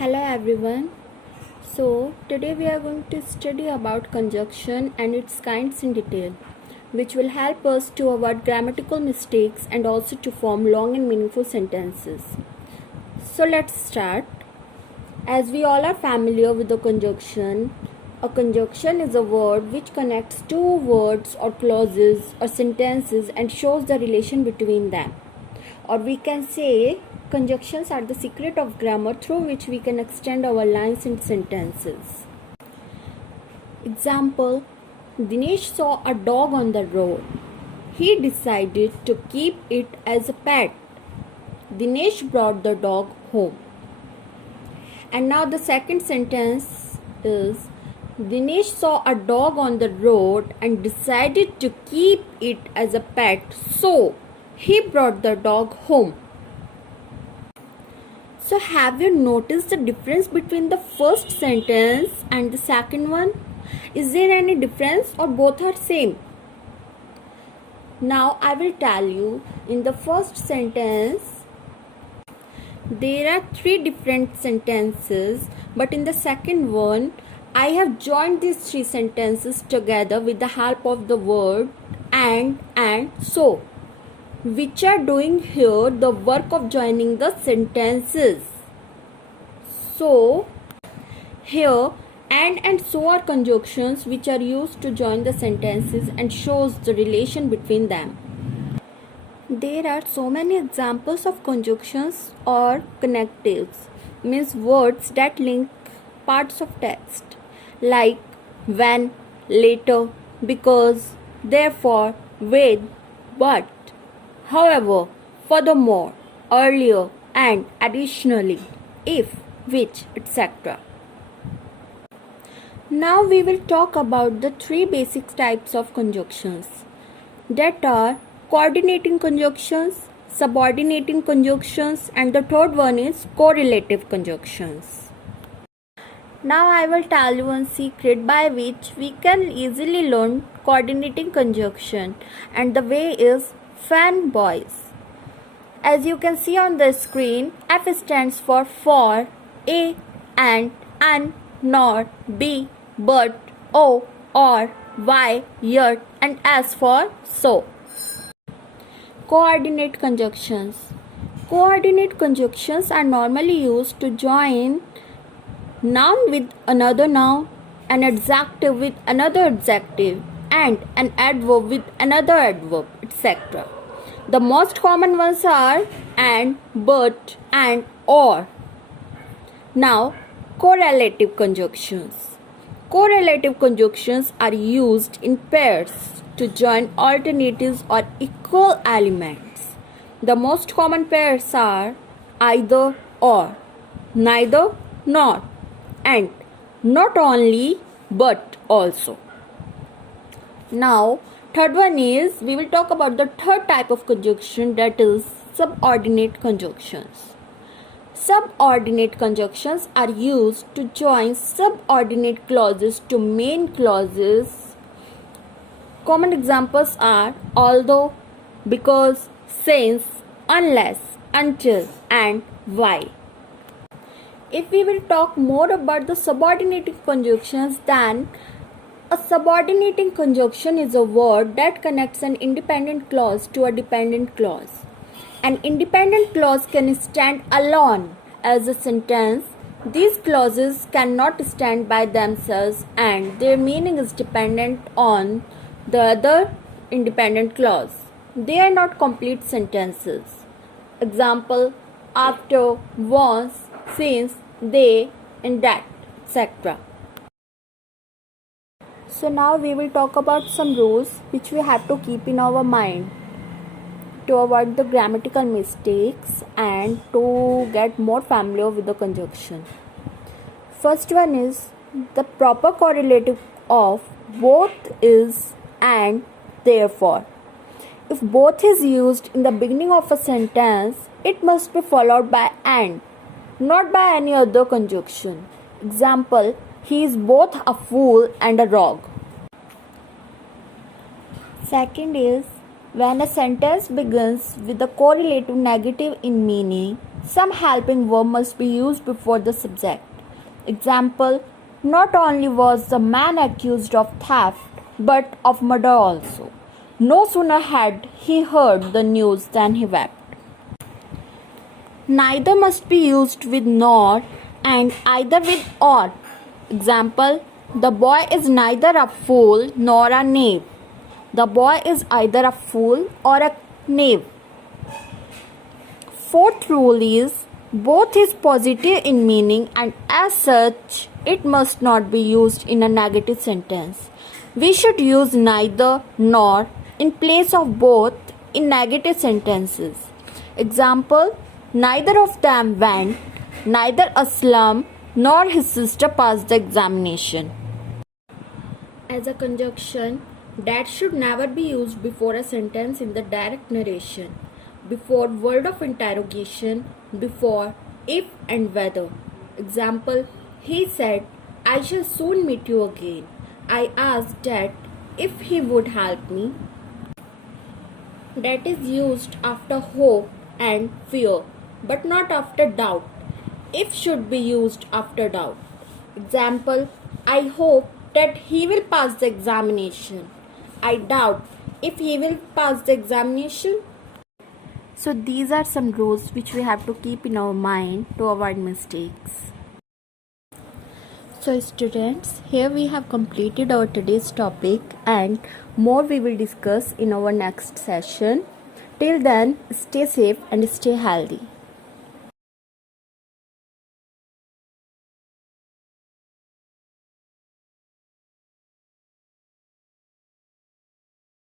Hello everyone. Today we are going to study about conjunction and its kinds in detail, which will help us to avoid grammatical mistakes and also to form long and meaningful sentences. So let's start. As we all are familiar with the conjunction, a conjunction is a word which connects two words or clauses or sentences and shows the relation between them. Or we can say conjunctions are the secret of grammar through which we can extend our lines and sentences. Example: Dinesh saw a dog on the road. He decided to keep it as a pet. Dinesh brought the dog home. And now the second sentence is: Dinesh saw a dog on the road and decided to keep it as a pet, so he brought the dog home. So have you noticed the difference between the first sentence and the second one? Is there any difference or both are same? Now I will tell you. In the first sentence, there are three different sentences, but in the second one, I have joined these three sentences together with the help of the word and so, which are doing here the work of joining the sentences. So, here and so are conjunctions which are used to join the sentences and shows the relation between them. There are so many examples of conjunctions or connectives, means words that link parts of text, like when, later, because, therefore, with, but, however, furthermore, earlier, and additionally, if, which, etc. Now we will talk about the three basic types of conjunctions, that are coordinating conjunctions, subordinating conjunctions, and the third one is correlative conjunctions. Now I will tell you one secret by which we can easily learn coordinating conjunction, and the way is fanboys. As you can see on the screen, F stands for, A and, not, B, but, O, or, Y, yet, and S for so. Coordinate conjunctions. Coordinate conjunctions are normally used to join noun with another noun, an adjective with another adjective, and an adverb with another adverb, etc. The most common ones are and, but, and, or. Now, correlative conjunctions. Correlative conjunctions are used in pairs to join alternatives or equal elements. The most common pairs are either or, neither nor, and not only but also. Now, third one is, we will talk about the third type of conjunction, that is subordinate conjunctions. Subordinate conjunctions are used to join subordinate clauses to main clauses. Common examples are although, because, since, unless, until, and while. If we will talk more about the subordinating conjunctions, then a subordinating conjunction is a word that connects an independent clause to a dependent clause. An independent clause can stand alone as a sentence. These clauses cannot stand by themselves and their meaning is dependent on the other independent clause. They are not complete sentences. Example: after, once, since, they, and that, etc. So now we will talk about some rules which we have to keep in our mind to avoid the grammatical mistakes and to get more familiar with the conjunction. First one is, the proper correlative of both is and therefore. If both is used in the beginning of a sentence, it must be followed by and, not by any other conjunction. Example: he is both a fool and a rogue. Second is, when a sentence begins with a correlative negative in meaning, Some helping verb must be used before the subject. Example, not only was the man accused of theft, but of murder also. No sooner had he heard the news than he wept. Neither must be used with nor and either with or. Example, the boy is neither a fool nor a knave. The boy is either a fool or a knave. Fourth rule is both is positive in meaning and as such it must not be used in a negative sentence. We should use neither nor in place of both in negative sentences. Example, neither of them went, neither Aslam nor his sister passed the examination. As a conjunction, that should never be used before a sentence in the direct narration, before word of interrogation, before if and whether. Example, he said, I shall soon meet you again. I asked that if he would help me. That is used after hope and fear, but not after doubt. If should be used after doubt. Example, I hope that he will pass the examination. I doubt if he will pass the examination. So these are some rules which we have to keep in our mind to avoid mistakes. So students, here we have completed our today's topic and more we will discuss in our next session. Till then, stay safe and stay healthy.